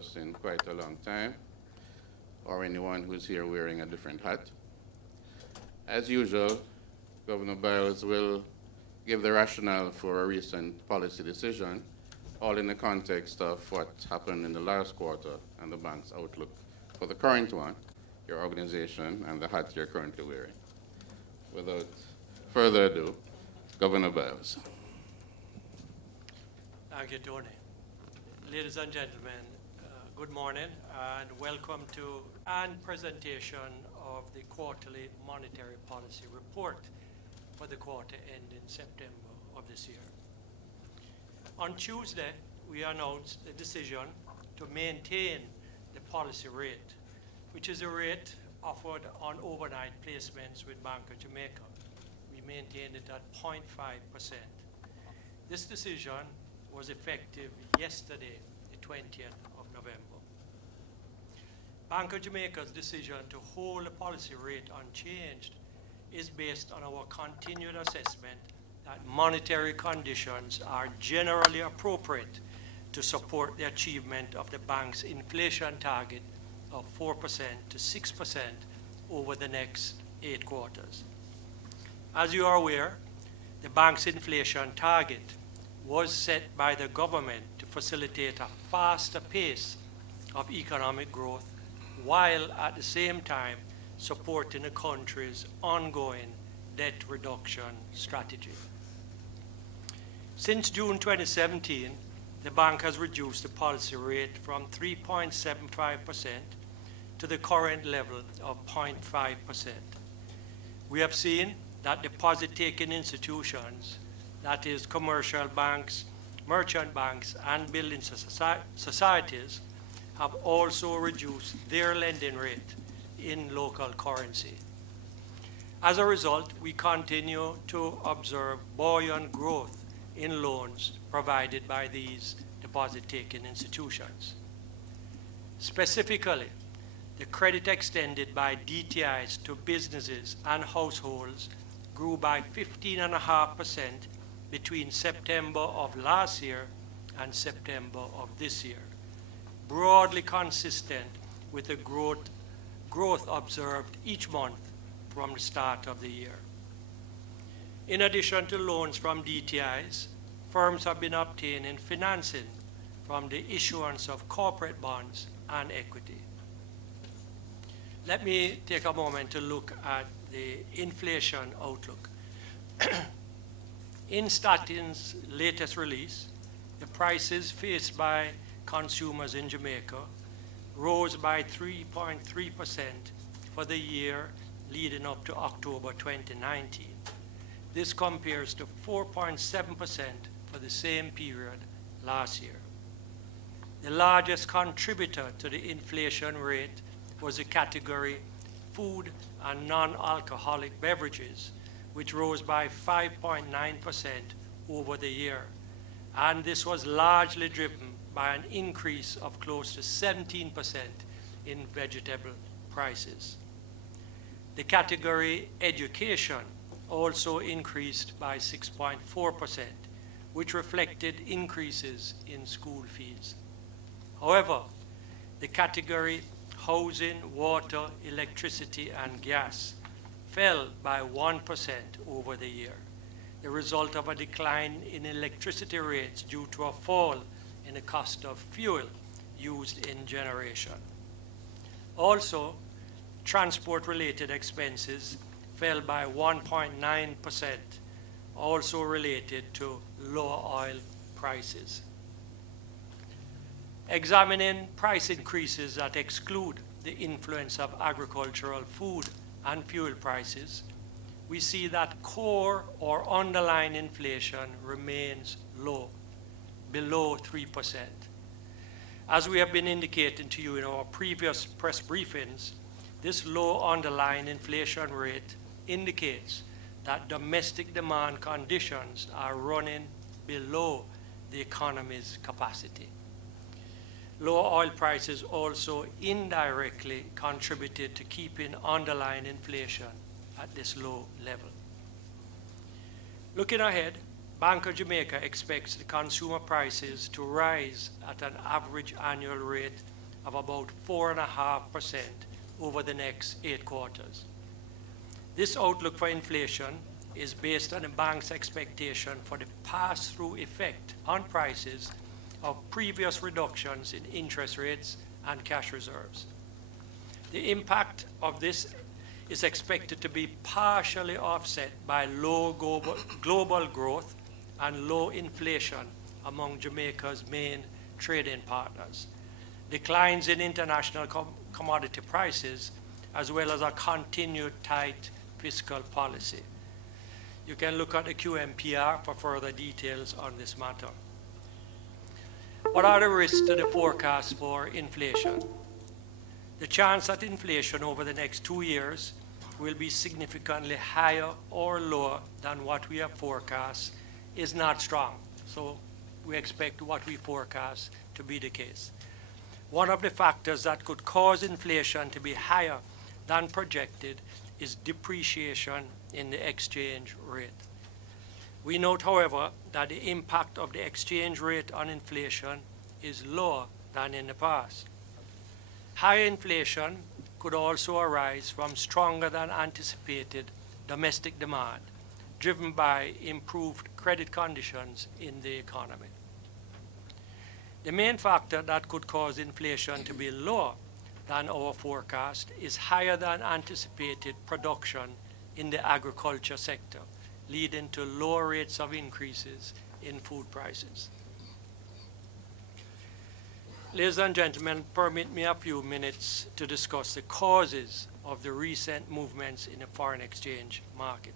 us in quite a long time, or anyone who's here wearing a different hat. As usual, Governor Biles will give the rationale for a recent policy decision, all in the context of what happened in the last quarter and the bank's outlook for the current one, your organization, and the hat you're currently wearing. Without further ado, Governor Biles. Thank you, Tony. Ladies and gentlemen, good morning and welcome to and presentation of the quarterly monetary policy report for the quarter ending September of this year. On Tuesday, we announced the decision to maintain the policy rate, which is a rate offered on overnight placements with Bank of Jamaica. We maintained it at 0.5%. This decision was effective yesterday, the 20th of November. Bank of Jamaica's decision to hold the policy rate unchanged is based on our continued assessment that monetary conditions are generally appropriate to support the achievement of the bank's inflation target of 4% to 6% over the next 8 quarters. As you are aware, the bank's inflation target was set by the government to facilitate a faster pace of economic growth while at the same time supporting the country's ongoing debt reduction strategy. Since June 2017, the bank has reduced the policy rate from 3.75% to the current level of 0.5%. We have seen that deposit-taking institutions, that is commercial banks, merchant banks, and building societies, have also reduced their lending rate in local currency. As a result, we continue to observe buoyant growth in loans provided by these deposit-taking institutions. Specifically, the credit extended by DTIs to businesses and households grew by 15.5% between September of last year and September of this year, broadly consistent with the growth observed each month from the start of the year. In addition to loans from DTIs, firms have been obtaining financing from the issuance of corporate bonds and equity. Let me take a moment to look at the inflation outlook. In Statin's latest release, the prices faced by consumers in Jamaica rose by 3.3% for the year leading up to October 2019. This compares to 4.7% for the same period last year. The largest contributor to the inflation rate was the category food and non-alcoholic beverages, which rose by 5.9% over the year. And this was largely driven by an increase of close to 17% in vegetable prices. The category education also increased by 6.4%, which reflected increases in school fees. However, the category housing, water, electricity, and gas fell by 1% over the year, the result of a decline in electricity rates due to a fall in the cost of fuel used in generation. Also, transport-related expenses fell by 1.9%, also related to lower oil prices. Examining price increases that exclude the influence of agricultural food and fuel prices, we see that core or underlying inflation remains low, below 3%. As we have been indicating to you in our previous press briefings, this low underlying inflation rate indicates that domestic demand conditions are running below the economy's capacity. Lower oil prices also indirectly contributed to keeping underlying inflation at this low level. Looking ahead, Bank of Jamaica expects the consumer prices to rise at an average annual rate of about 4.5% over the next 8 quarters. This outlook for inflation is based on the bank's expectation for the pass-through effect on prices of previous reductions in interest rates and cash reserves. The impact of this is expected to be partially offset by low global growth and low inflation among Jamaica's main trading partners, declines in international commodity prices, as well as a continued tight fiscal policy. You can look at the QMPR for further details on this matter. What are the risks to the forecast for inflation? The chance that inflation over the next 2 years will be significantly higher or lower than what we have forecast is not strong. So we expect what we forecast to be the case. One of the factors that could cause inflation to be higher than projected is depreciation in the exchange rate. We note, however, that the impact of the exchange rate on inflation is lower than in the past. Higher inflation could also arise from stronger than anticipated domestic demand, driven by improved credit conditions in the economy. The main factor that could cause inflation to be lower than our forecast is higher than anticipated production in the agriculture sector, leading to lower rates of increases in food prices. Ladies and gentlemen, permit me a few minutes to discuss the causes of the recent movements in the foreign exchange market.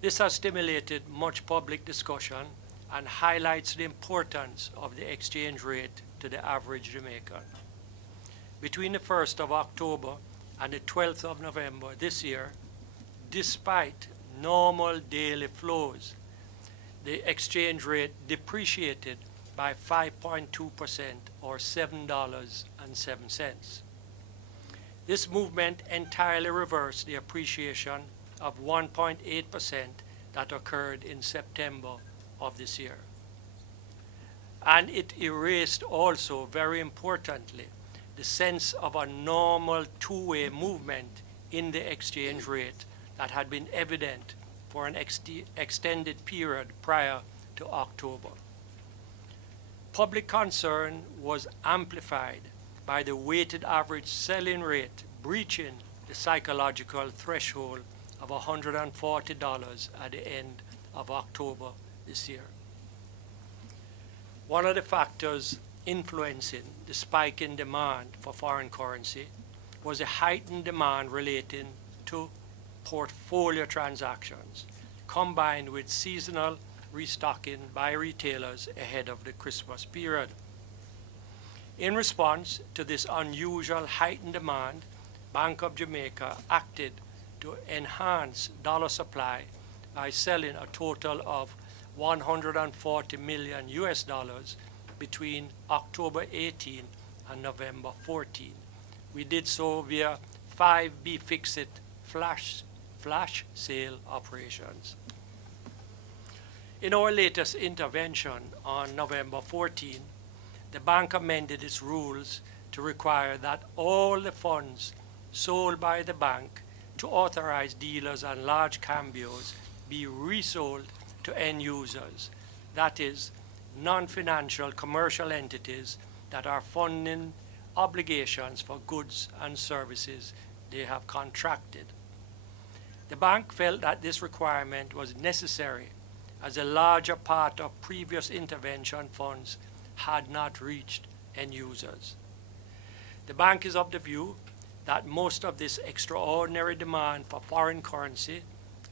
This has stimulated much public discussion and highlights the importance of the exchange rate to the average Jamaican. Between the 1st of October and the 12th of November this year, despite normal daily flows, the exchange rate depreciated by 5.2% or $7.07. This movement entirely reversed the appreciation of 1.8% that occurred in September of this year. And it erased also, very importantly, the sense of a normal two-way movement in the exchange rate that had been evident for an extended period prior to October. Public concern was amplified by the weighted average selling rate breaching the psychological threshold of $140 at the end of October this year. One of the factors influencing the spike in demand for foreign currency was a heightened demand relating to portfolio transactions, combined with seasonal restocking by retailers ahead of the Christmas period. In response to this unusual heightened demand, Bank of Jamaica acted to enhance dollar supply by selling a total of $140 million between October 18 and November 14. We did so via 5 B-Fix-It flash sale operations. In our latest intervention on November 14, the bank amended its rules to require that all the funds sold by the bank to authorized dealers and large cambios be resold to end users, that is, non-financial commercial entities that are funding obligations for goods and services they have contracted. The bank felt that this requirement was necessary as a larger part of previous intervention funds had not reached end users. The bank is of the view that most of this extraordinary demand for foreign currency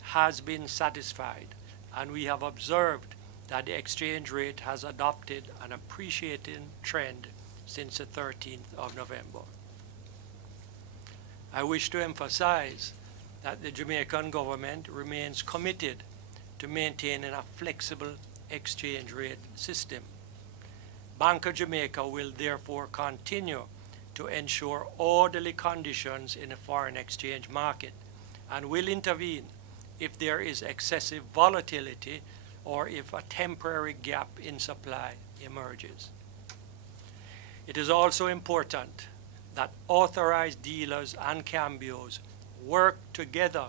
has been satisfied, and we have observed that the exchange rate has adopted an appreciating trend since the 13th of November. I wish to emphasize that the Jamaican government remains committed to maintaining a flexible exchange rate system. Bank of Jamaica will therefore continue to ensure orderly conditions in the foreign exchange market and will intervene if there is excessive volatility or if a temporary gap in supply emerges. It is also important that authorized dealers and cambios work together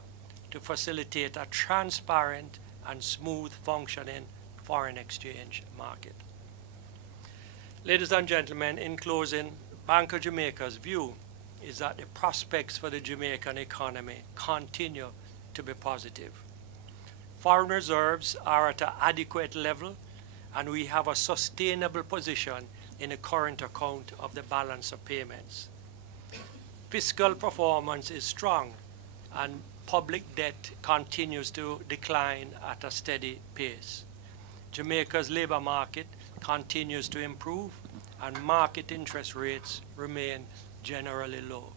to facilitate a transparent and smooth functioning foreign exchange market. Ladies and gentlemen, in closing, Bank of Jamaica's view is that the prospects for the Jamaican economy continue to be positive. Foreign reserves are at an adequate level, and we have a sustainable position in the current account of the balance of payments. Fiscal performance is strong, and public debt continues to decline at a steady pace. Jamaica's labor market continues to improve, and market interest rates remain generally low.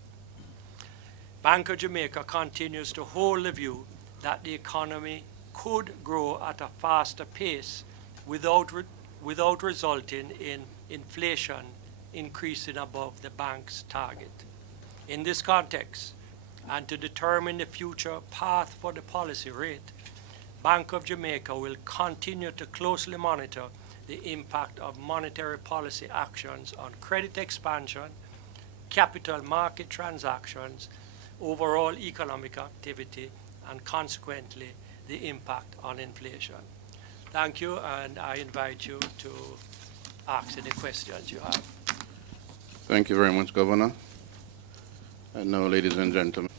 Bank of Jamaica continues to hold the view that the economy could grow at a faster pace without resulting in inflation increasing above the bank's target. In this context, and to determine the future path for the policy rate, Bank of Jamaica will continue to closely monitor the impact of monetary policy actions on credit expansion, capital market transactions, overall economic activity, and consequently the impact on inflation. Thank you, and I invite you to ask any questions you have. Thank you very much, Governor. And now, ladies and gentlemen,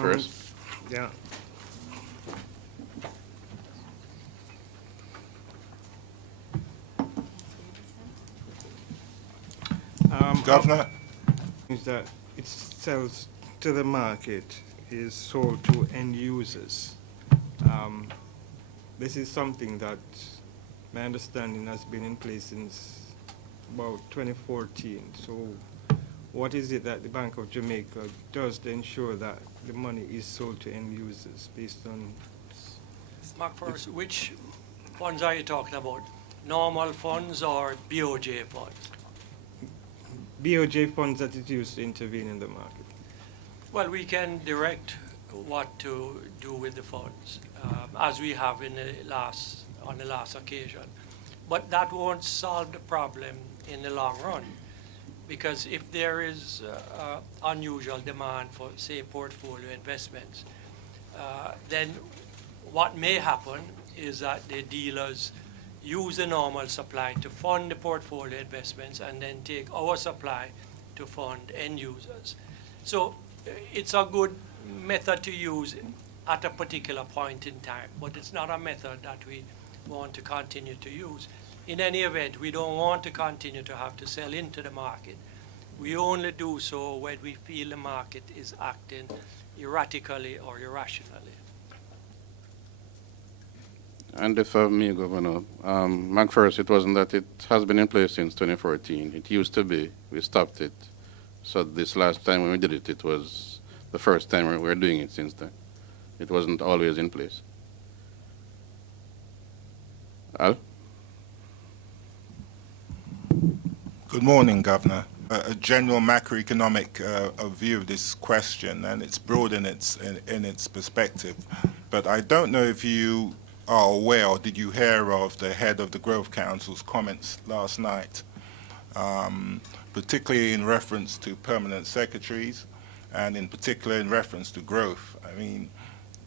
first. Yeah. Governor? Is that it sells to the market is sold to end users. This is something that my understanding has been in place since about 2014. So what is it that the Bank of Jamaica does to ensure that the money is sold to end users based on... Mark, first, which funds are you talking about? Normal funds or BOJ funds? BOJ funds that is used to intervene in the market? Well, we can direct what to do with the funds, as we have on the last occasion. But that won't solve the problem in the long run, because if there is unusual demand for, say, portfolio investments, then what may happen is that the dealers use the normal supply to fund the portfolio investments and then take our supply to fund end users. So it's a good method to use at a particular point in time, but it's not a method that we want to continue to use. In any event, we don't want to continue to have to sell into the market. We only do so when we feel the market is acting erratically or irrationally. And if I may, Governor, McPherson, it wasn't that it has been in place since 2014. It used to be. We stopped it. So this last time when we did it, it was the first time we were doing it since then. It wasn't always in place. Al? Good morning, Governor. A general macroeconomic view of this question, and it's broad in its perspective. But I don't know if you are aware, or did you hear of the head of the Growth Council's comments last night, particularly in reference to permanent secretaries, and in particular in reference to growth. I mean,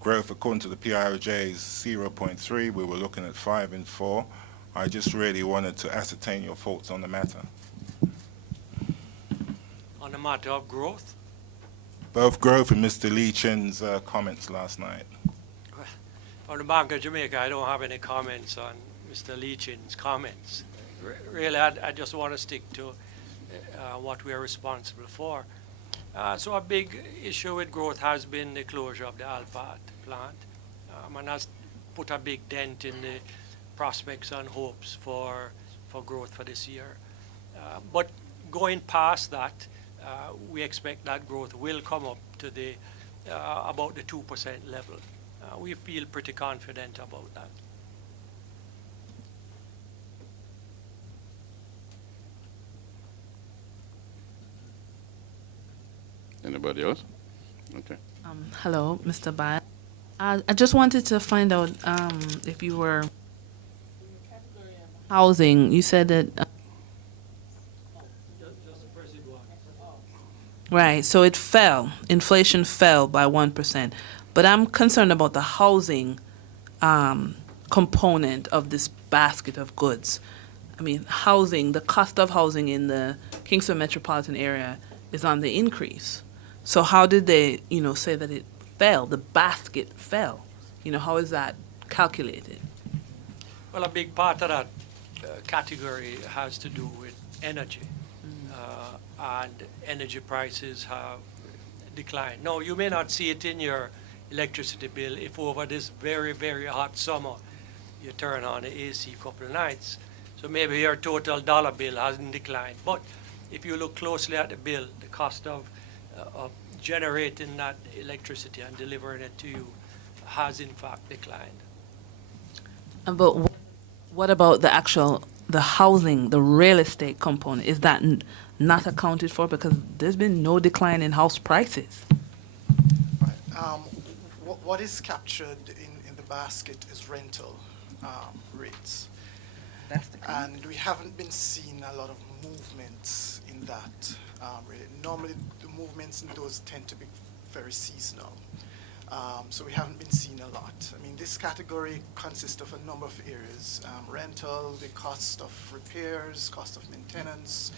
growth according to the PIOJ is 0.3. We were looking at 5 and 4. I just really wanted to ascertain your thoughts on the matter. On the matter of growth? Both growth and Mr. Lee Chin's comments last night. From the Bank of Jamaica, I don't have any comments on Mr. Lee Chin's comments. Really, I just want to stick to what we are responsible for. So a big issue with growth has been the closure of the Alpat plant, and has put a big dent in the prospects and hopes for growth for this year. But going past that, we expect that growth will come up to the about the 2% level. We feel pretty confident about that. Anybody else? Okay. Hello, Mr. Bayan. I just wanted to find out if you were housing. You said that right. So it fell. Inflation fell by 1%. But I'm concerned about the housing component of this basket of goods. I mean, housing, the cost of housing in the Kingston metropolitan area is on the increase. So how did they, say that it fell? The basket fell. How is that calculated? Well, a big part of that category has to do with energy. And energy prices have declined. No, you may not see it in your electricity bill if over this very, very hot summer you turn on the AC a couple of nights. So maybe your total dollar bill hasn't declined. But if you look closely at the bill, the cost of generating that electricity and delivering it to you has in fact declined. But what about the housing, the real estate component? Is that not accounted for? Because there's been no decline in house prices. What is captured in the basket is rental rates. And we haven't been seeing a lot of movements in that. Really. Normally, the movements in those tend to be very seasonal. So we haven't been seeing a lot. I mean, this category consists of a number of areas. Rental, the cost of repairs, cost of maintenance,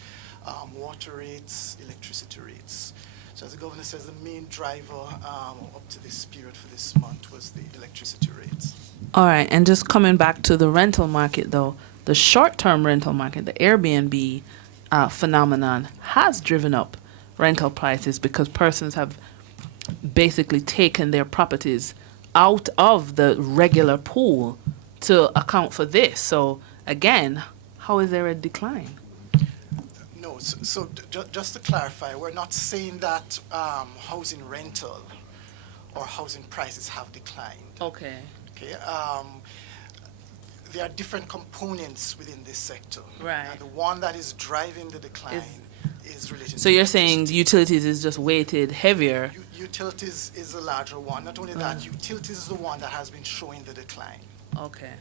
water rates, electricity rates. So as the governor says, the main driver up to this period for this month was the electricity rates. All right, and just coming back to the rental market, though, the short-term rental market, the Airbnb phenomenon, has driven up rental prices because persons have basically taken their properties out of the regular pool to account for this. So, again, how is there a decline? No, so just to clarify, we're not saying that housing rental or housing prices have declined. Okay. Okay. There are different components within this sector. Right. And the one that is driving the decline is related So to you're saying electricity. utilities is just weighted heavier? Utilities is a larger one. Not only that, utilities is the one that has been showing the decline. Okay.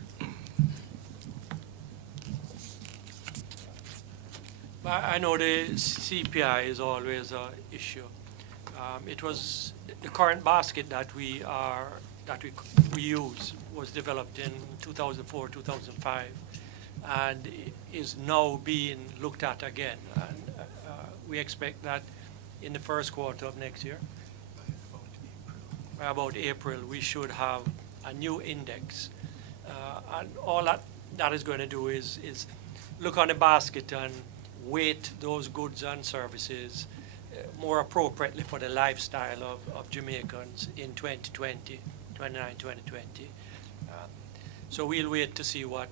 I know the CPI is always an issue. It was the current basket that we use was developed in 2004, 2005, and is now being looked at again. And we expect that in the first quarter of next year, about April, we should have a new index, and all that is going to do is look on the basket and weight those goods and services more appropriately for the lifestyle of Jamaicans in 2020, 2020. So we'll wait to see what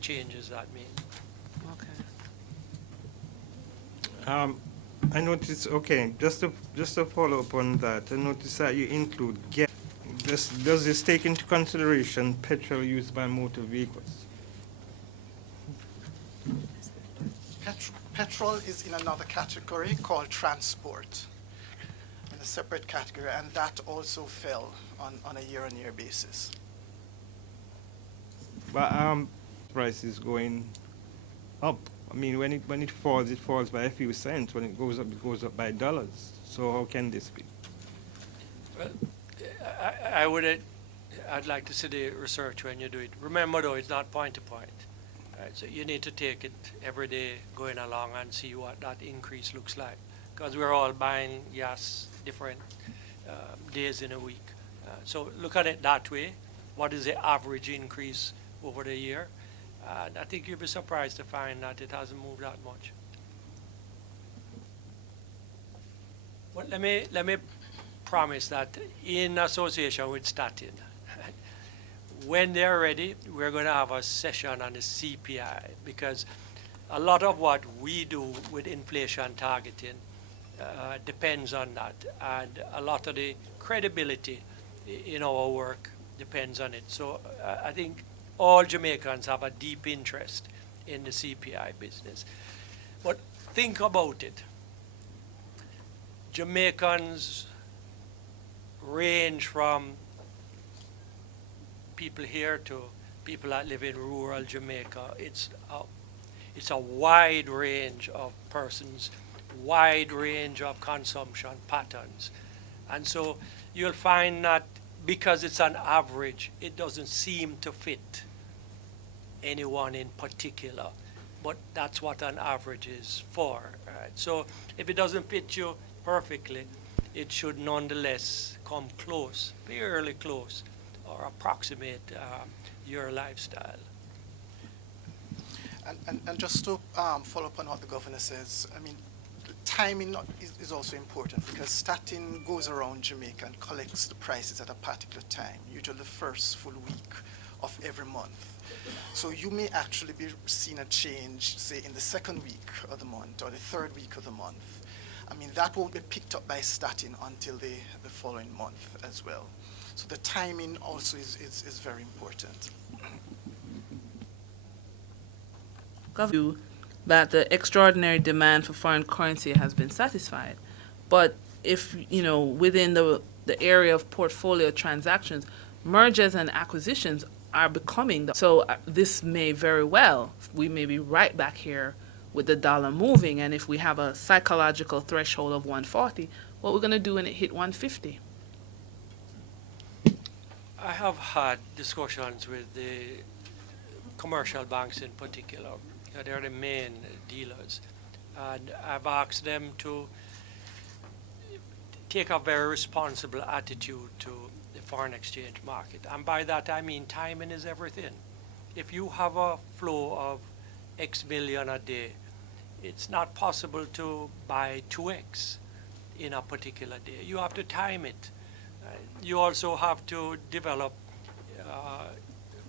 changes that mean. Okay. I noticed, okay, just to follow up on that, I noticed that you include gas. Does this take into consideration petrol used by motor vehicles? Petrol is in another category called transport, in a separate category, and that also fell on a year-on-year basis. But price is going up. I mean, when it falls by a few cents. When it goes up by dollars. So how can this be? Well, I'd like to see the research when you do it. Remember, though, it's not point to point. Right? So you need to take it every day going along and see what that increase looks like. Because we're all buying gas different days in a week. So look at it that way. What is the average increase over the year? And I think you'll be surprised to find that it hasn't moved that much. But let me promise that in association with Statin, when they're ready, we're going to have a session on the CPI, because a lot of what we do with inflation targeting depends on that, and a lot of the credibility in our work depends on it. So I think all Jamaicans have a deep interest in the CPI business. But think about it. Jamaicans range from people here to people that live in rural Jamaica. It's a wide range of persons, wide range of consumption patterns. And so you'll find that because it's an average, it doesn't seem to fit anyone in particular. But that's what an average is for. Right? So if it doesn't fit you perfectly, it should nonetheless come close, fairly close, or approximate your lifestyle. And just to follow up on what the governor says, I mean, the timing is also important because Statin goes around Jamaica and collects the prices at a particular time, usually the first full week of every month. So you may actually be seeing a change, say, in the second week of the month or the third week of the month. I mean, that won't be picked up by Statin until the following month as well. So the timing also is very important. View that the extraordinary demand for foreign currency has been satisfied. But if, within the area of portfolio transactions, mergers and acquisitions are becoming, so this may very well, we may be right back here with the dollar moving, and if we have a psychological threshold of 140, what we're going to do when it hit 150? I have had discussions with the commercial banks in particular. They're the main dealers. And I've asked them to take a very responsible attitude to the foreign exchange market. And by that I mean timing is everything. If you have a flow of X million a day, it's not possible to buy 2X in a particular day. You have to time it. You also have to develop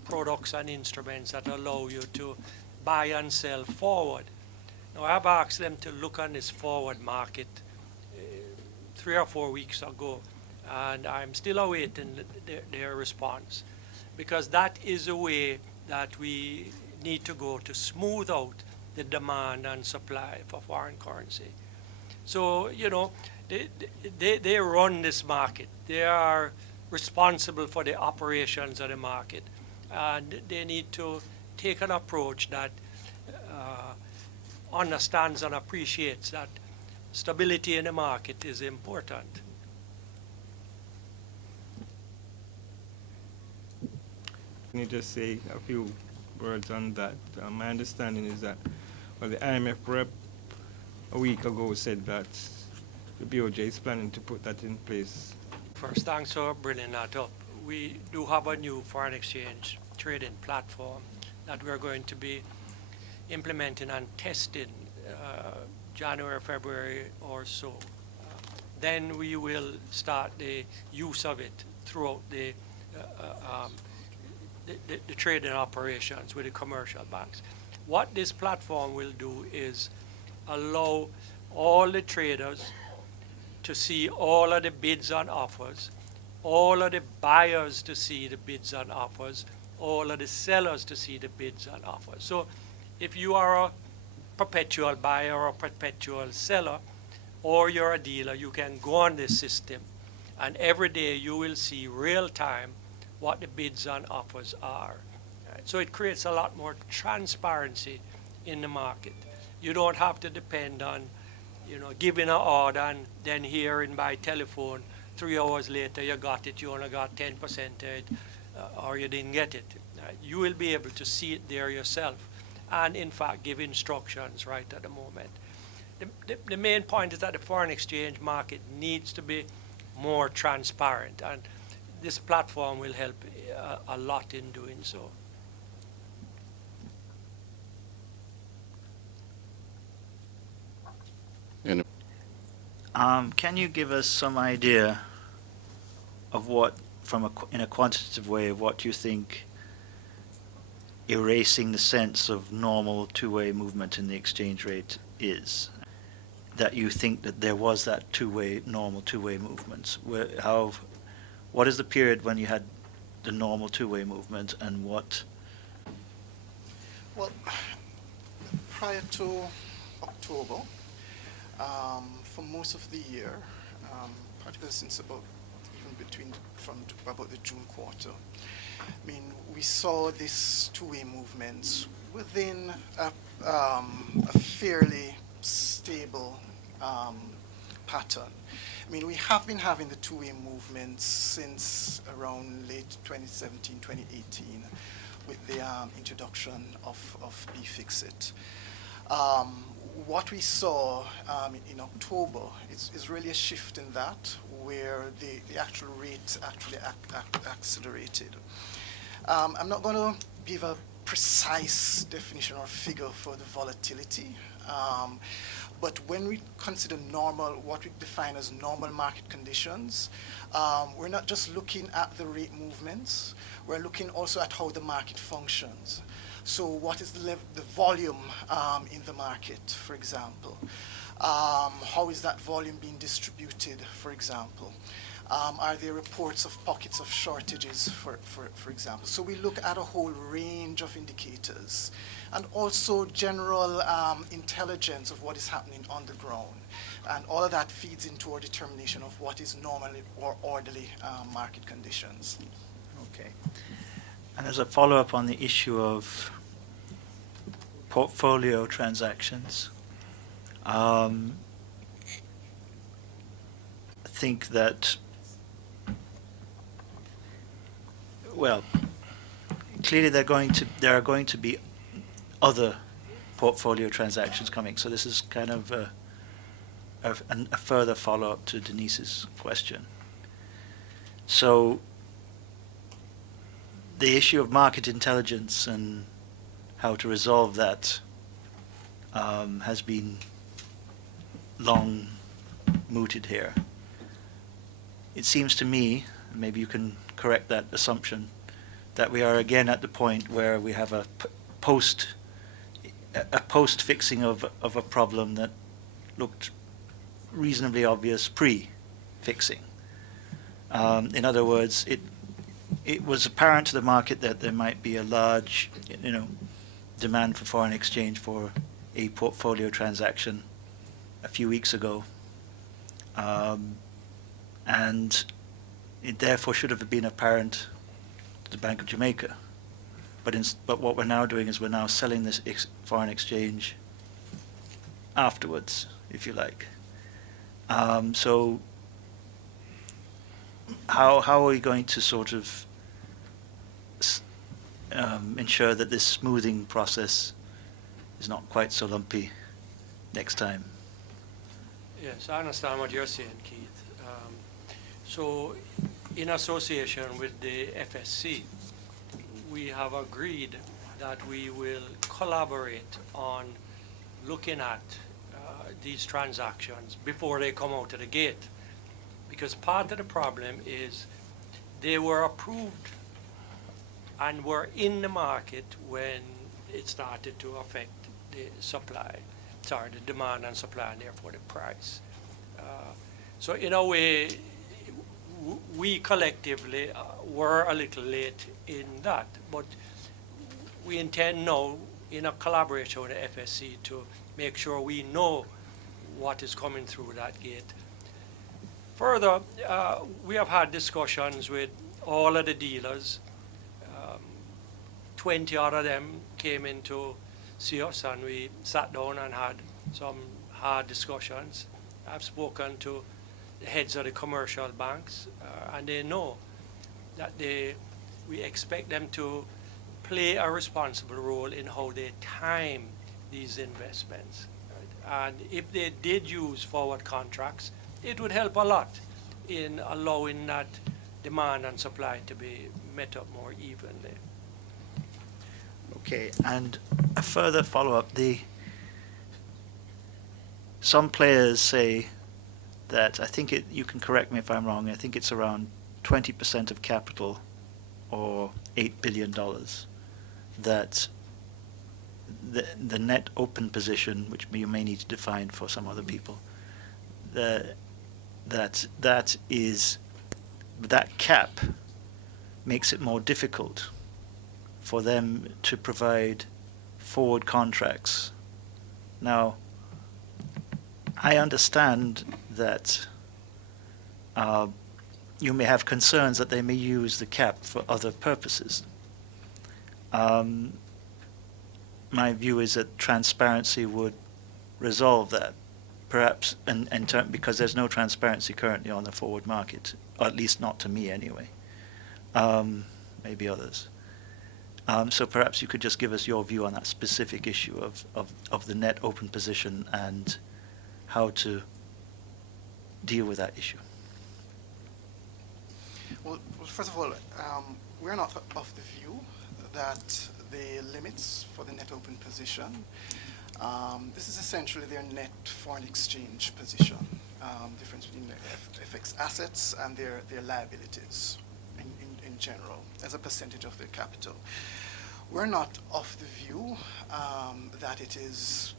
products and instruments that allow you to buy and sell forward. Now, I've asked them to look on this forward market 3 or 4 weeks ago, and I'm still awaiting their response, because that is a way that we need to go to smooth out the demand and supply for foreign currency. So, they run this market. They are responsible for the operations of the market, and they need to take an approach that understands and appreciates that stability in the market is important. Can you just say a few words on that? My understanding is that, the IMF rep a week ago said that the BOJ is planning to put that in place. First, thanks for bringing that up. We do have a new foreign exchange trading platform that we're going to be implementing and testing January, February or so. Then we will start the use of it throughout the trading operations with the commercial banks. What this platform will do is allow all the traders to see all of the bids and offers, all of the buyers to see the bids and offers, all of the sellers to see the bids and offers. So if you are a perpetual buyer or perpetual seller, or you're a dealer, you can go on this system, and every day you will see real time what the bids and offers are. Right? So it creates a lot more transparency in the market. You don't have to depend on, giving an order and then hearing by telephone 3 hours later you got it, you only got 10% of it, or you didn't get it. Right? You will be able to see it there yourself, and in fact give instructions right at the moment. The main point is that the foreign exchange market needs to be more transparent, and this platform will help a lot in doing so. Can you give us some idea of what, in a quantitative way, of what you think erasing the sense of normal two-way movement in the exchange rate is? That you think that there was that normal two-way movement? What is the period when you had the normal two-way movement, and what? Well, prior to October, for most of the year, particularly since about the June quarter, I mean, we saw this two-way movements within a fairly stable pattern. I mean, we have been having the two-way movements since around late 2017, 2018, with the introduction of BFIXIT. What we saw in October is really a shift in that, where the actual rate actually accelerated. I'm not going to give a precise definition or figure for the volatility, but when we consider normal, what we define as normal market conditions, we're not just looking at the rate movements, we're looking also at how the market functions. So what is the volume in the market, for example? How is that volume being distributed, for example? Are there reports of pockets of shortages, for example? So we look at a whole range of indicators, and also general intelligence of what is happening on the ground. And all of that feeds into our determination of what is normally or orderly market conditions. Okay. And as a follow-up on the issue of portfolio transactions, I think that, well, clearly there are going to be other portfolio transactions coming. So this is kind of a further follow-up to Denise's question. So the issue of market intelligence and how to resolve that has been long mooted here. It seems to me, maybe you can correct that assumption, that we are again at the point where we have a post-fixing of a problem that looked reasonably obvious pre-fixing. In other words, it was apparent to the market that there might be a large, demand for foreign exchange for a portfolio transaction a few weeks ago, and it therefore should have been apparent to the Bank of Jamaica. But what we're now doing is we're now selling this foreign exchange afterwards, if you like. So how are we going to sort of ensure that this smoothing process is not quite so lumpy next time? Yes, I understand what you're saying, Keith. So in association with the FSC, we have agreed that we will collaborate on looking at these transactions before they come out of the gate. Because part of the problem is they were approved and were in the market when it started to affect the the demand and supply, and therefore the price. So in a way, we collectively were a little late in that, but we intend now, in a collaboration with the FSC, to make sure we know what is coming through that gate. Further, we have had discussions with all of the dealers. 20 out of them came in to see us, and we sat down and had some hard discussions. I've spoken to the heads of the commercial banks, and they know that we expect them to play a responsible role in how they time these investments. Right? And if they did use forward contracts, it would help a lot in allowing that demand and supply to be met up more evenly. Okay, and a further follow-up. Some players say that, I think you can correct me if I'm wrong, I think it's around 20% of capital, or $8 billion, that the net open position, which you may need to define for some other people, that cap makes it more difficult for them to provide forward contracts. Now, I understand that you may have concerns that they may use the cap for other purposes. My view is that transparency would resolve that, perhaps, because there's no transparency currently on the forward market, or at least not to me anyway. Maybe others. So perhaps you could just give us your view on that specific issue of the net open position and how to deal with that issue. Well, first of all, we're not of the view that the limits for the net open position, this is essentially their net foreign exchange position, difference between the FX assets and their liabilities in general as a percentage of their capital. We're not of the view that it is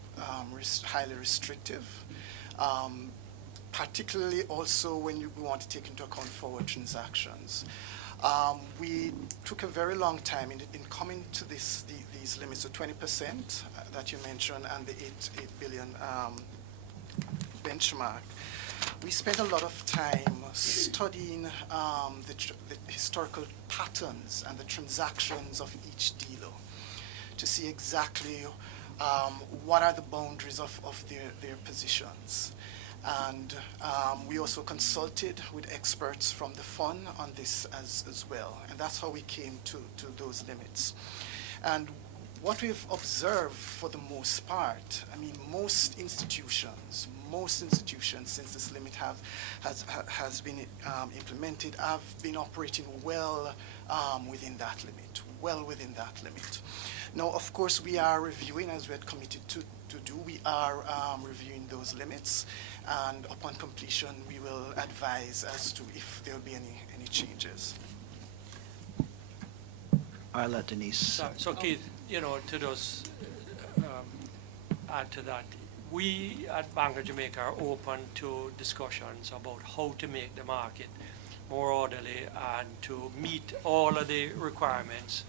highly restrictive, particularly also when we want to take into account forward transactions. We took a very long time in coming to these limits, so 20% that you mentioned and the 8 billion benchmark. We spent a lot of time studying the historical patterns and the transactions of each dealer to see exactly what are the boundaries of their positions. And we also consulted with experts from the fund on this as well. And that's how we came to those limits. And what we've observed for the most part, I mean, most institutions since this limit has been implemented have been operating well within that limit, Now, of course, we are reviewing, as we had committed to do, we are reviewing those limits, and upon completion, we will advise as to if there will be any changes. I'll let Denise. So Keith, to those, add to that, we at Bank of Jamaica are open to discussions about how to make the market more orderly and to meet all of the requirements,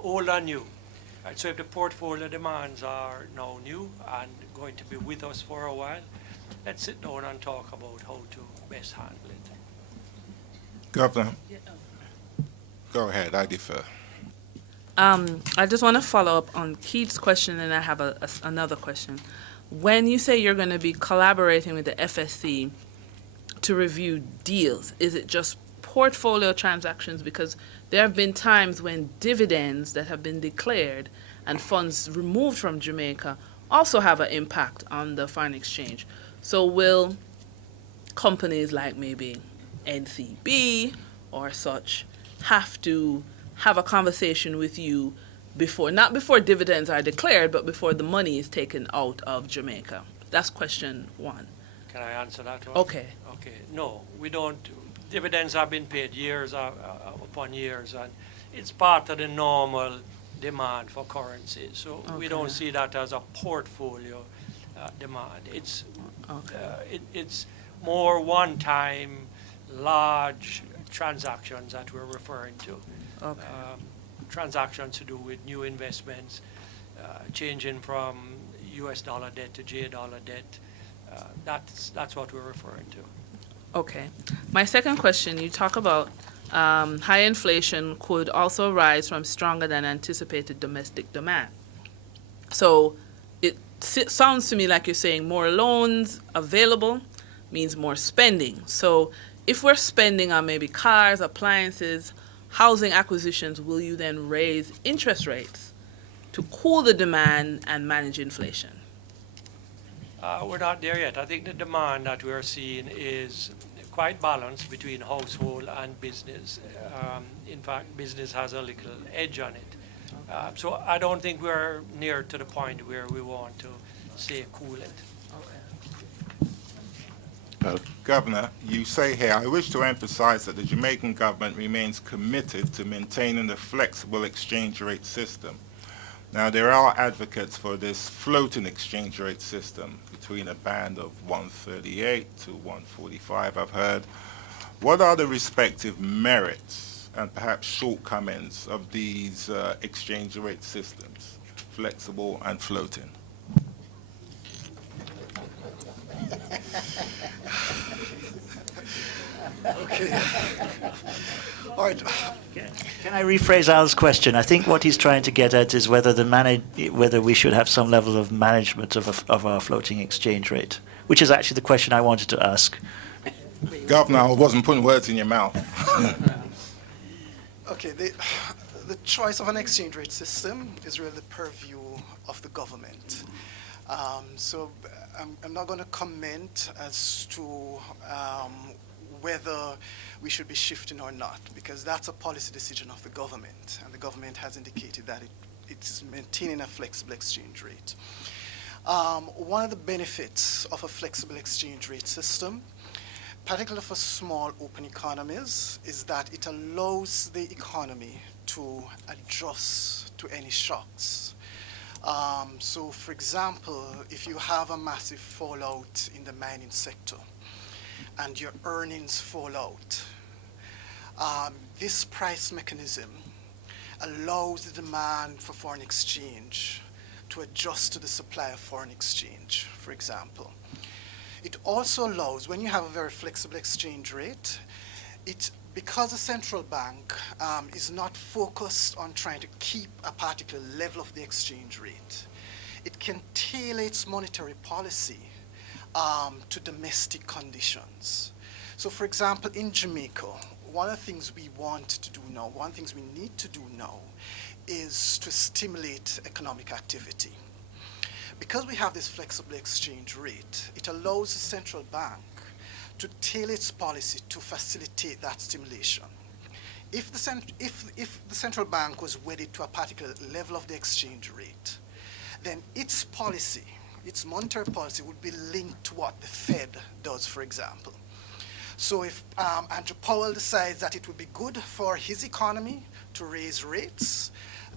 old and new. Right, so if the portfolio demands are now new and going to be with us for a while, let's sit down and talk about how to best handle it. Governor, go ahead, I defer. I just want to follow up on Keith's question, and I have another question. When you say you're going to be collaborating with the FSC to review deals, is it just portfolio transactions? Because there have been times when dividends that have been declared and funds removed from Jamaica also have an impact on the foreign exchange. So will companies like maybe NCB or such have to have a conversation with you before, not before dividends are declared, but before the money is taken out of Jamaica? That's question one. Can I answer that one? Okay. Okay. No, we don't. Dividends have been paid years upon years, and it's part of the normal demand for currency. So we don't see that as a portfolio demand. It's it's more one-time, large transactions that we're referring to. Okay. Transactions to do with new investments, changing from US dollar debt to J dollar debt. That's what we're referring to. Okay. My second question, you talk about high inflation could also rise from stronger than anticipated domestic demand. So it sounds to me like you're saying more loans available means more spending. So if we're spending on maybe cars, appliances, housing acquisitions, will you then raise interest rates to cool the demand and manage inflation? We're not there yet. I think the demand that we're seeing is quite balanced between household and business. In fact, business has a little edge on it. So I don't think we're near to the point where we want to say cool it. Governor, you say here, I wish to emphasize that the Jamaican government remains committed to maintaining a flexible exchange rate system. Now, there are advocates for this floating exchange rate system between a band of 138 to 145, I've heard. What are the respective merits and perhaps shortcomings of these exchange rate systems, flexible and floating? Okay. All right. Can I rephrase Al's question? I think what he's trying to get at is whether we should have some level of management of our floating exchange rate, which is actually the question I wanted to ask. Governor, I wasn't putting words in your mouth. Okay, the choice of an exchange rate system is really the purview of the government. So I'm not going to comment as to whether we should be shifting or not, because that's a policy decision of the government, and the government has indicated that it's maintaining a flexible exchange rate. One of the benefits of a flexible exchange rate system, particularly for small open economies, is that it allows the economy to adjust to any shocks. So for example, if you have a massive fallout in the mining sector and your earnings fall out, this price mechanism allows the demand for foreign exchange to adjust to the supply of foreign exchange, for example. It also allows, when you have a very flexible exchange rate, because the central bank is not focused on trying to keep a particular level of the exchange rate, it can tailor its monetary policy to domestic conditions. So for example, in Jamaica, one of the things we want to do now, one of the things we need to do now, is to stimulate economic activity. Because we have this flexible exchange rate, it allows the central bank to tailor its policy to facilitate that stimulation. If the central bank was wedded to a particular level of the exchange rate, then its policy, its monetary policy, would be linked to what the Fed does, for example. So if Andrew Powell decides that it would be good for his economy to raise rates,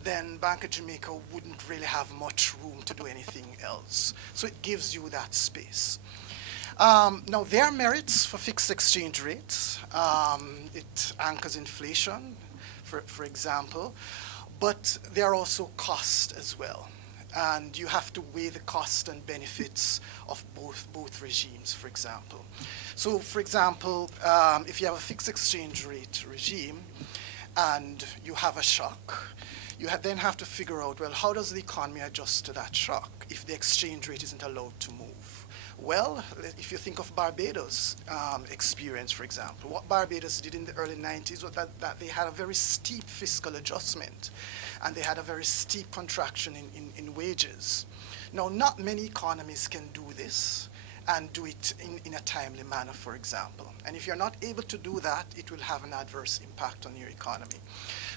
then Bank of Jamaica wouldn't really have much room to do anything else. So it gives you that space. Now, there are merits for fixed exchange rates. It anchors inflation, for example, but there are also costs as well. And you have to weigh the cost and benefits of both regimes, for example. So, for example, if you have a fixed exchange rate regime and you have a shock, you then have to figure out, well, how does the economy adjust to that shock if the exchange rate isn't allowed to move? Well, if you think of Barbados' experience, for example, what Barbados did in the early 90s was that they had a very steep fiscal adjustment, and they had a very steep contraction in wages. Now, not many economies can do this and do it in a timely manner, for example. And if you're not able to do that, it will have an adverse impact on your economy.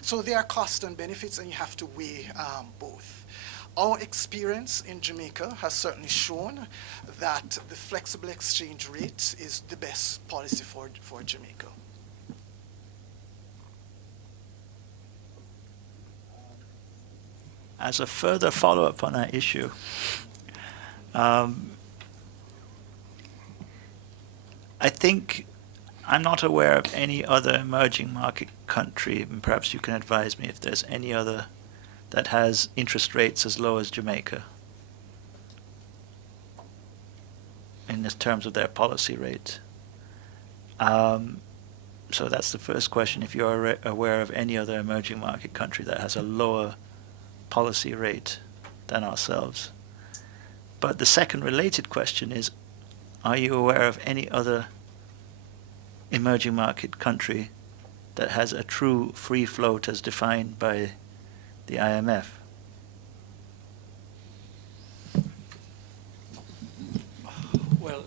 So there are costs and benefits, and you have to weigh both. Our experience in Jamaica has certainly shown that the flexible exchange rate is the best policy for Jamaica. As a further follow-up on that issue, I think I'm not aware of any other emerging market country, and perhaps you can advise me if there's any other that has interest rates as low as Jamaica in the terms of their policy rate. So that's the first question, if you're aware of any other emerging market country that has a lower policy rate than ourselves. But the second related question is, are you aware of any other emerging market country that has a true free float as defined by the IMF? Well,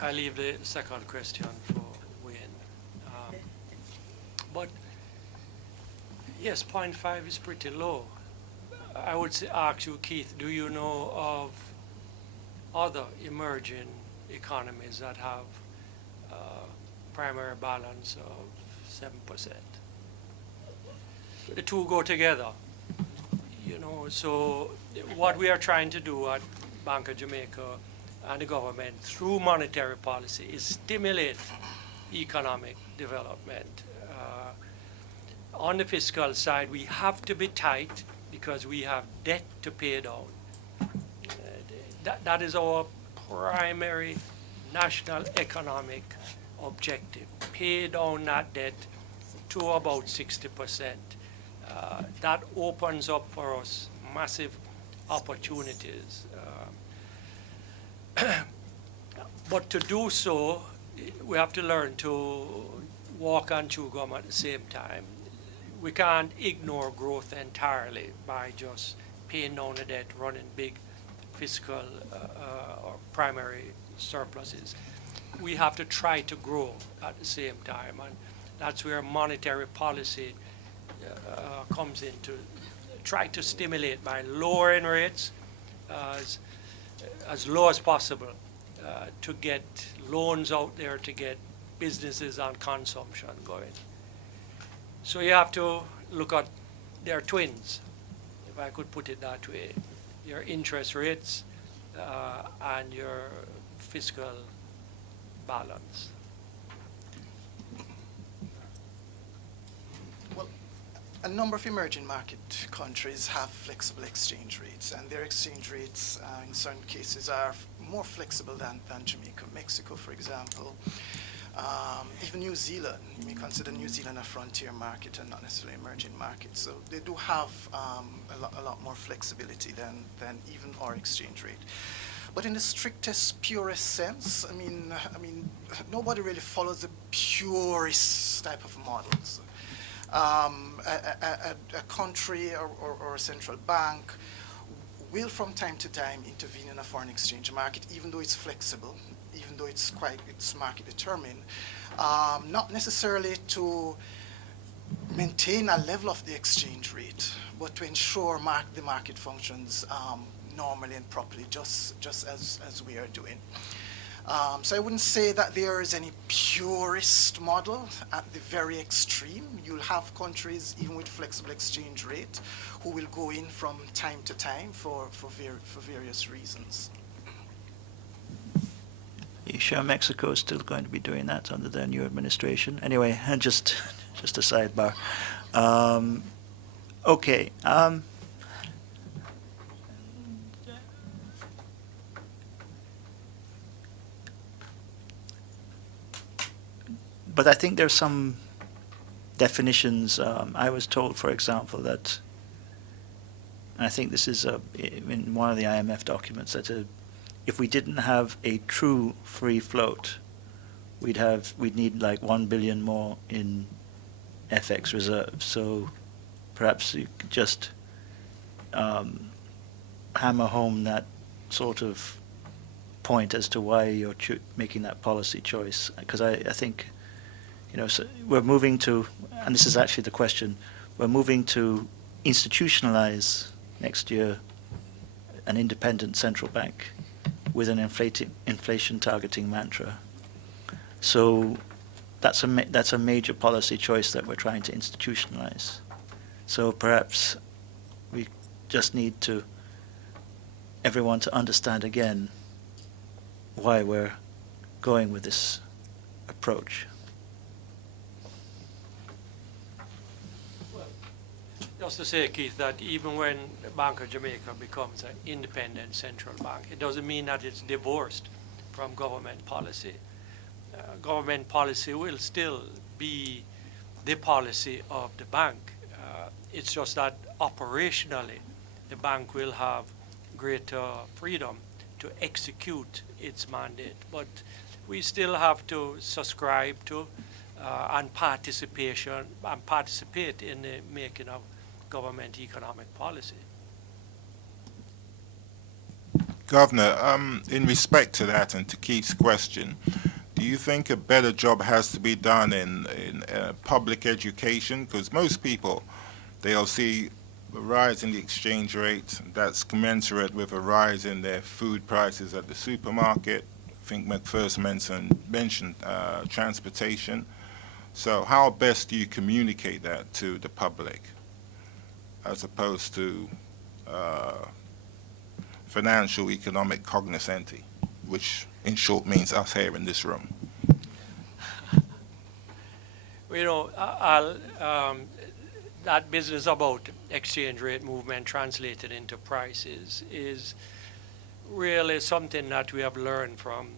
I leave the second question for Wayne. But yes, 0.5 is pretty low. I would ask you, Keith, do you know of other emerging economies that have primary balance of 7%? The two go together. You know, so what we are trying to do at Bank of Jamaica and the government through monetary policy is stimulate economic development. On the fiscal side, we have to be tight because we have debt to pay down. That is our primary national economic objective, pay down that debt to about 60%. That opens up for us massive opportunities. But to do so, we have to learn to walk and chew gum at the same time. We can't ignore growth entirely by just paying down the debt, running big fiscal or primary surpluses. We have to try to grow at the same time, and that's where monetary policy comes in to try to stimulate by lowering rates as low as possible to get loans out there, to get businesses and consumption going. So you have to look at their twins, if I could put it that way, your interest rates and your fiscal balance. Well, a number of emerging market countries have flexible exchange rates, and their exchange rates in certain cases are more flexible than Jamaica. Mexico, for example. Even New Zealand, you may consider New Zealand a frontier market and not necessarily emerging market. So they do have a lot more flexibility than even our exchange rate. But in the strictest, purest sense, I mean, nobody really follows the purest type of models. A country or a central bank will from time to time intervene in a foreign exchange market, even though it's flexible, even though it's market determined, not necessarily to maintain a level of the exchange rate, but to ensure the market functions normally and properly, just as we are doing. So I wouldn't say that there is any purist model at the very extreme. You'll have countries, even with flexible exchange rate, who will go in from time to time for various reasons. Are you sure Mexico is still going to be doing that under their new administration? Anyway, just a sidebar. Okay. But I think there's some definitions. I was told, for example, that, and I think this is in one of the IMF documents, that if we didn't have a true free float, we'd need like 1 billion more in FX reserves. So perhaps you could just hammer home that sort of point as to why you're making that policy choice. Because I think, so we're moving to, and this is actually the question, we're moving to institutionalize next year an independent central bank with an inflation targeting mantra. So that's a major policy choice that we're trying to institutionalize. So perhaps we just need everyone to understand again why we're going with this approach. Just to say, Keith, that even when the Bank of Jamaica becomes an independent central bank, it doesn't mean that it's divorced from government policy. Government policy will still be the policy of the bank. It's just that operationally, the bank will have greater freedom to execute its mandate. But we still have to subscribe to and participate in the making of government economic policy. Governor, in respect to that and to Keith's question, do you think a better job has to be done in public education? Because most people, they'll see a rise in the exchange rate that's commensurate with a rise in their food prices at the supermarket. I think McPherson mentioned transportation. So how best do you communicate that to the public as opposed to financial economic cognoscenti, which in short means us here in this room? That business about exchange rate movement translated into prices is really something that we have learned from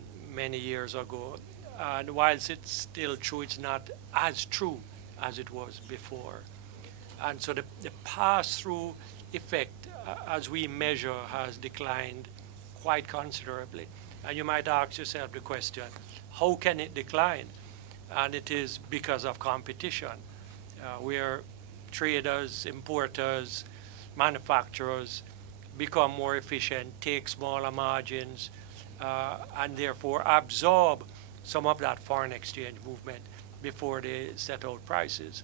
many years ago. And whilst it's still true, it's not as true as it was before. And so the pass-through effect, as we measure, has declined quite considerably. And you might ask yourself the question, how can it decline? And it is because of competition, where traders, importers, manufacturers become more efficient, take smaller margins, and therefore absorb some of that foreign exchange movement before they set out prices.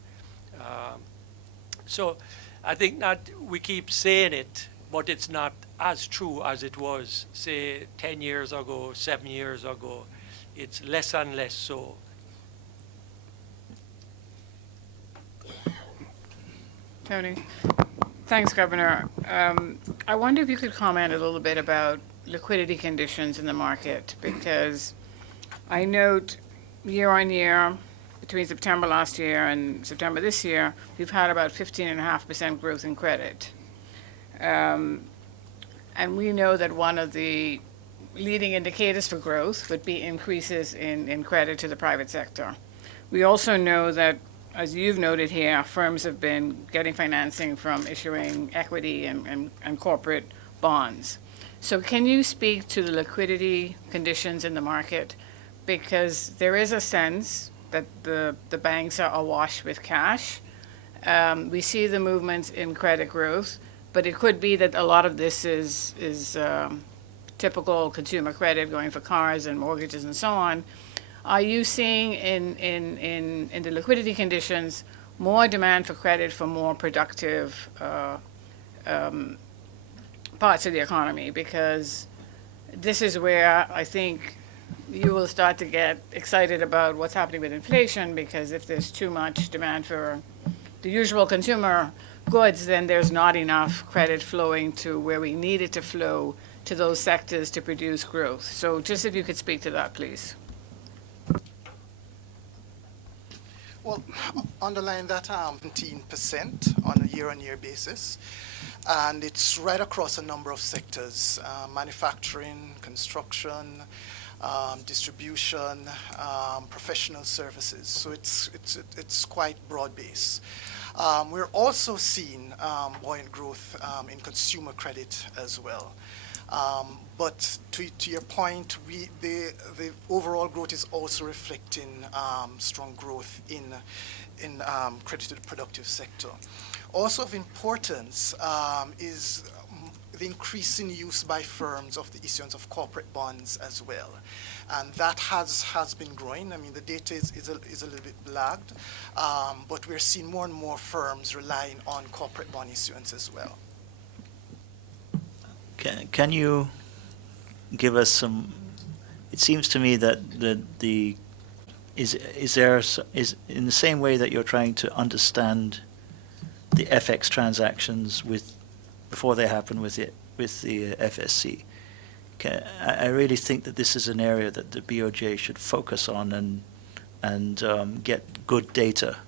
So I think that we keep saying it, but it's not as true as it was, say, 10 years ago, 7 years ago. It's less and less so. Tony. Thanks, Governor. I wonder if you could comment a little bit about liquidity conditions in the market, because I note year on year, between September last year and September this year, we've had about 15.5% growth in credit. And we know that one of the leading indicators for growth would be increases in credit to the private sector. We also know that, as you've noted here, firms have been getting financing from issuing equity and corporate bonds. So can you speak to the liquidity conditions in the market? Because there is a sense that the banks are awash with cash. We see the movements in credit growth, but it could be that a lot of this is typical consumer credit going for cars and mortgages and so on. Are you seeing in the liquidity conditions more demand for credit for more productive parts of the economy? Because this is where I think you will start to get excited about what's happening with inflation, because if there's too much demand for the usual consumer goods, then there's not enough credit flowing to where we need it to flow to those sectors to produce growth. So just if you could speak to that, please. Well, underline that 17% on a year-on-year basis, and it's right across a number of sectors: manufacturing, construction, distribution, professional services. So it's quite broad-based. We're also seeing buoyant growth in consumer credit as well. But to your point, the overall growth is also reflecting strong growth in credit to the productive sector. Also of importance is the increasing use by firms of the issuance of corporate bonds as well. And that has been growing. I mean, the data is a little bit lagged, but we're seeing more and more firms relying on corporate bond issuance as well. Can you give us some? It seems to me that is in the same way that you're trying to understand the FX transactions before they happen with the FSC. I really think that this is an area that the BOJ should focus on and get good data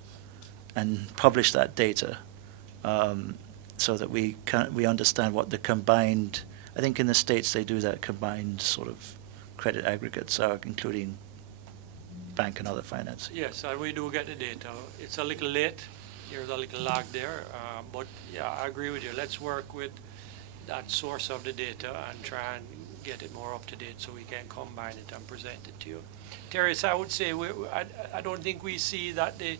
and publish that data. So that we understand what the combined, I think in the States they do that combined sort of credit aggregates are, including bank and other finance. Yes, we do get the data. It's a little late. There's a little lag there. But yeah, I agree with you. Let's work with that source of the data and try and get it more up to date so we can combine it and present it to you. Terrace, I would say I don't think we see that the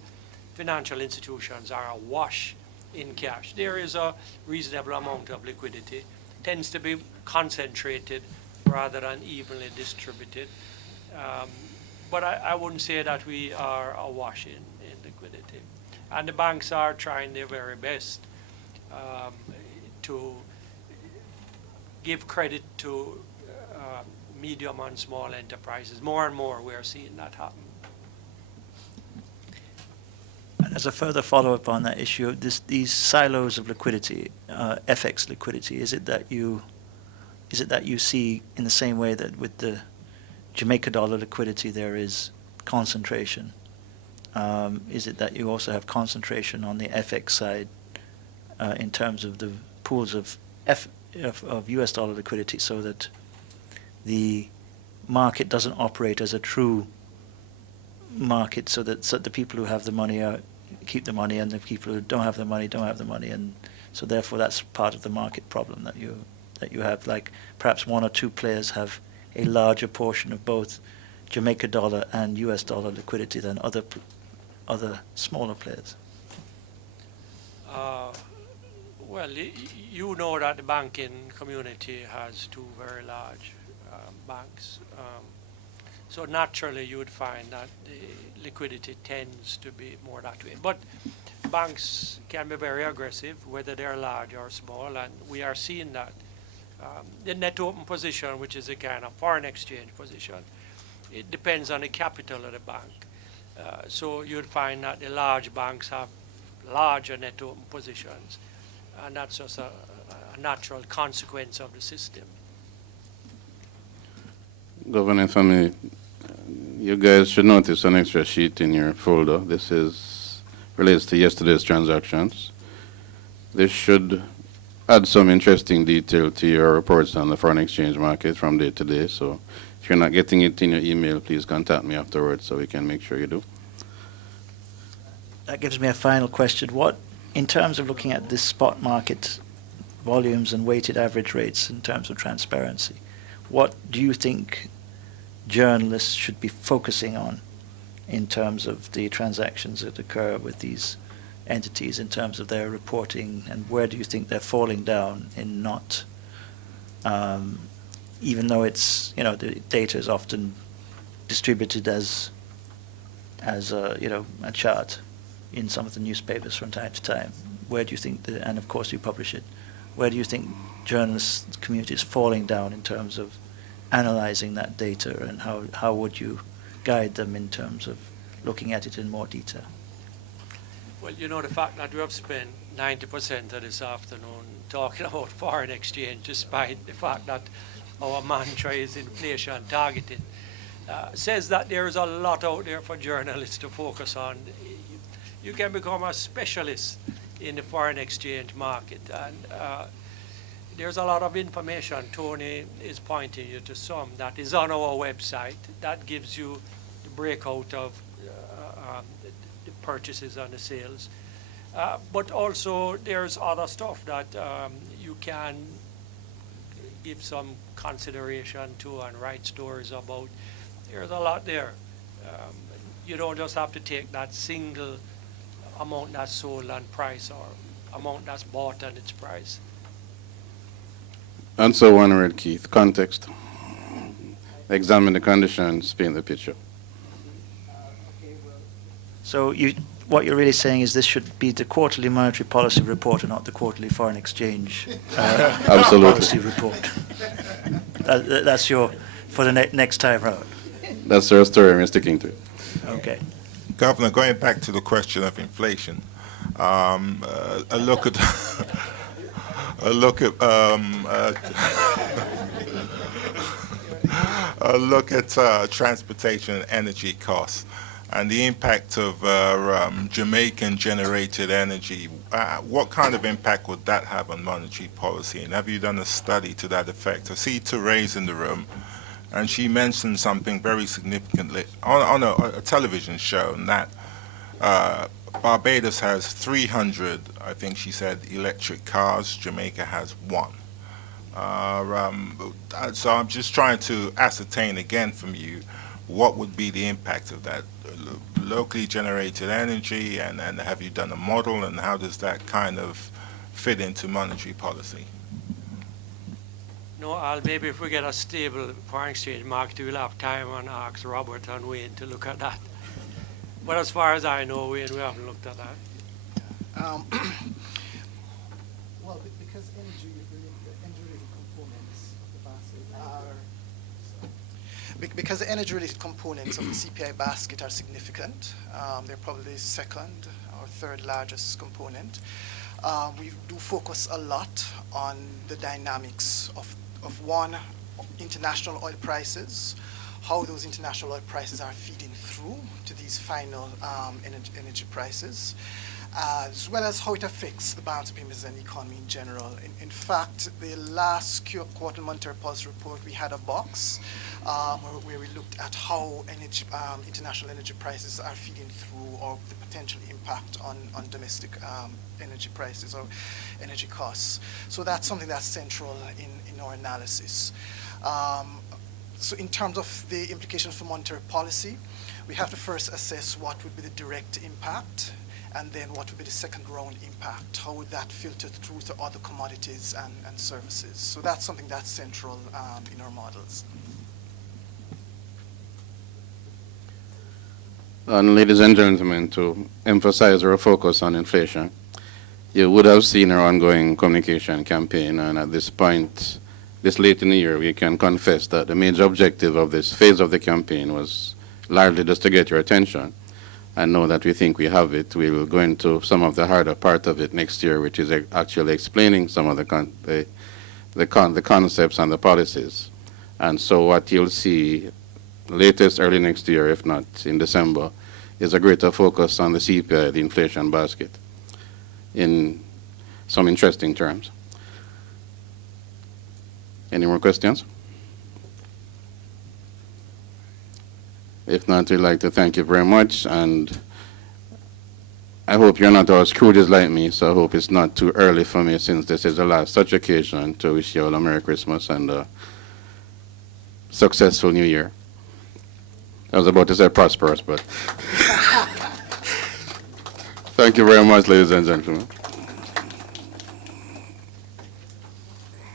financial institutions are awash in cash. There is a reasonable amount of liquidity, tends to be concentrated rather than evenly distributed. But I wouldn't say that we are awash in liquidity. And the banks are trying their very best to give credit to medium and small enterprises. More and more we are seeing that happen. As a further follow-up on that issue, these silos of liquidity, FX liquidity, is it that you see in the same way that with the Jamaica dollar liquidity there is concentration? Is it that you also have concentration on the FX side in terms of the pools of US dollar liquidity, so that the market doesn't operate as a true market, so that the people who have the money keep the money, and the people who don't have the money don't have the money, and so therefore that's part of the market problem that you have. Like perhaps one or two players have a larger portion of both Jamaica dollar and US dollar liquidity than other smaller players. Well, you know that the banking community has two very large banks. So naturally you would find that the liquidity tends to be more that way. But banks can be very aggressive, whether they're large or small, and we are seeing that. The net open position, which is a kind of foreign exchange position, it depends on the capital of the bank. So you'd find that the large banks have larger net open positions, and that's just a natural consequence of the system. Governor Family, you guys should notice an extra sheet in your folder. This relates to yesterday's transactions. This should add some interesting detail to your reports on the foreign exchange market from day to day. So if you're not getting it in your email, please contact me afterwards so we can make sure you do. That gives me a final question. What, in terms of looking at this spot market volumes and weighted average rates in terms of transparency, what do you think journalists should be focusing on in terms of the transactions that occur with these entities in terms of their reporting, and where do you think they're falling down in not, even though it's, the data is often distributed as a chart in some of the newspapers from time to time, where do you think, and of course you publish it, where do you think journalist community is falling down in terms of analyzing that data, and how would you guide them in terms of looking at it in more detail? Well, the fact that we have spent 90% of this afternoon talking about foreign exchange, despite the fact that our mantra is inflation targeting, says that there is a lot out there for journalists to focus on. You can become a specialist in the foreign exchange market, and there's a lot of information. Tony is pointing you to some that is on our website that gives you the breakout of the purchases and the sales. But also there's other stuff that you can give some consideration to and write stories about. There's a lot there. You don't just have to take that single amount that's sold and price, or amount that's bought and its price. Answer one word, Keith. Context. Examine the conditions, paint the picture. So what you're really saying is this should be the quarterly monetary policy report and not the quarterly foreign exchange Absolutely. policy report. That's for the next time round. That's our story, we're sticking to it. Okay. Governor, going back to the question of inflation, a look at transportation and energy costs and the impact of Jamaican-generated energy. What kind of impact would that have on monetary policy? And have you done a study to that effect? I see Therese in the room, and she mentioned something very significantly on a television show, and that Barbados has 300, I think she said, electric cars. Jamaica has 1. So I'm just trying to ascertain again from you, what would be the impact of that locally generated energy, and have you done a model, and how does that kind of fit into monetary policy? No, Al, maybe if we get a stable foreign exchange market, we'll have time and ask Robert and Wayne to look at that. But as far as I know, Wayne, we haven't looked at that. Well, because the energy-related components of the basket because the energy-related components of the CPI basket are significant, they're probably the second or third largest component. We do focus a lot on the dynamics of one, international oil prices, how those international oil prices are feeding through to these final energy prices, as well as how it affects the balance of payments and the economy in general. In fact, the last quarter monetary policy report, we had a box where we looked at how energy, international energy prices are feeding through, or the potential impact on domestic energy prices or energy costs. So that's something that's central in our analysis. So in terms of the implications for monetary policy, we have to first assess what would be the direct impact, and then what would be the second round impact. How would that filter through to other commodities and services? So that's something that's central in our models. And ladies and gentlemen, to emphasize our focus on inflation, you would have seen our ongoing communication campaign, and at this point, this late in the year, we can confess that the major objective of this phase of the campaign was largely just to get your attention and know that we think we have it. We will go into some of the harder part of it next year, which is actually explaining some of the concepts and the policies. And so what you'll see latest early next year, if not in December, is a greater focus on the CPI, the inflation basket, in some interesting terms. Any more questions? If not, we'd like to thank you very much, and I hope you're not all Scrooges like me, so I hope it's not too early for me, since this is the last such occasion, to wish you all a Merry Christmas and a successful New Year. I was about to say prosperous, but thank you very much, ladies and gentlemen.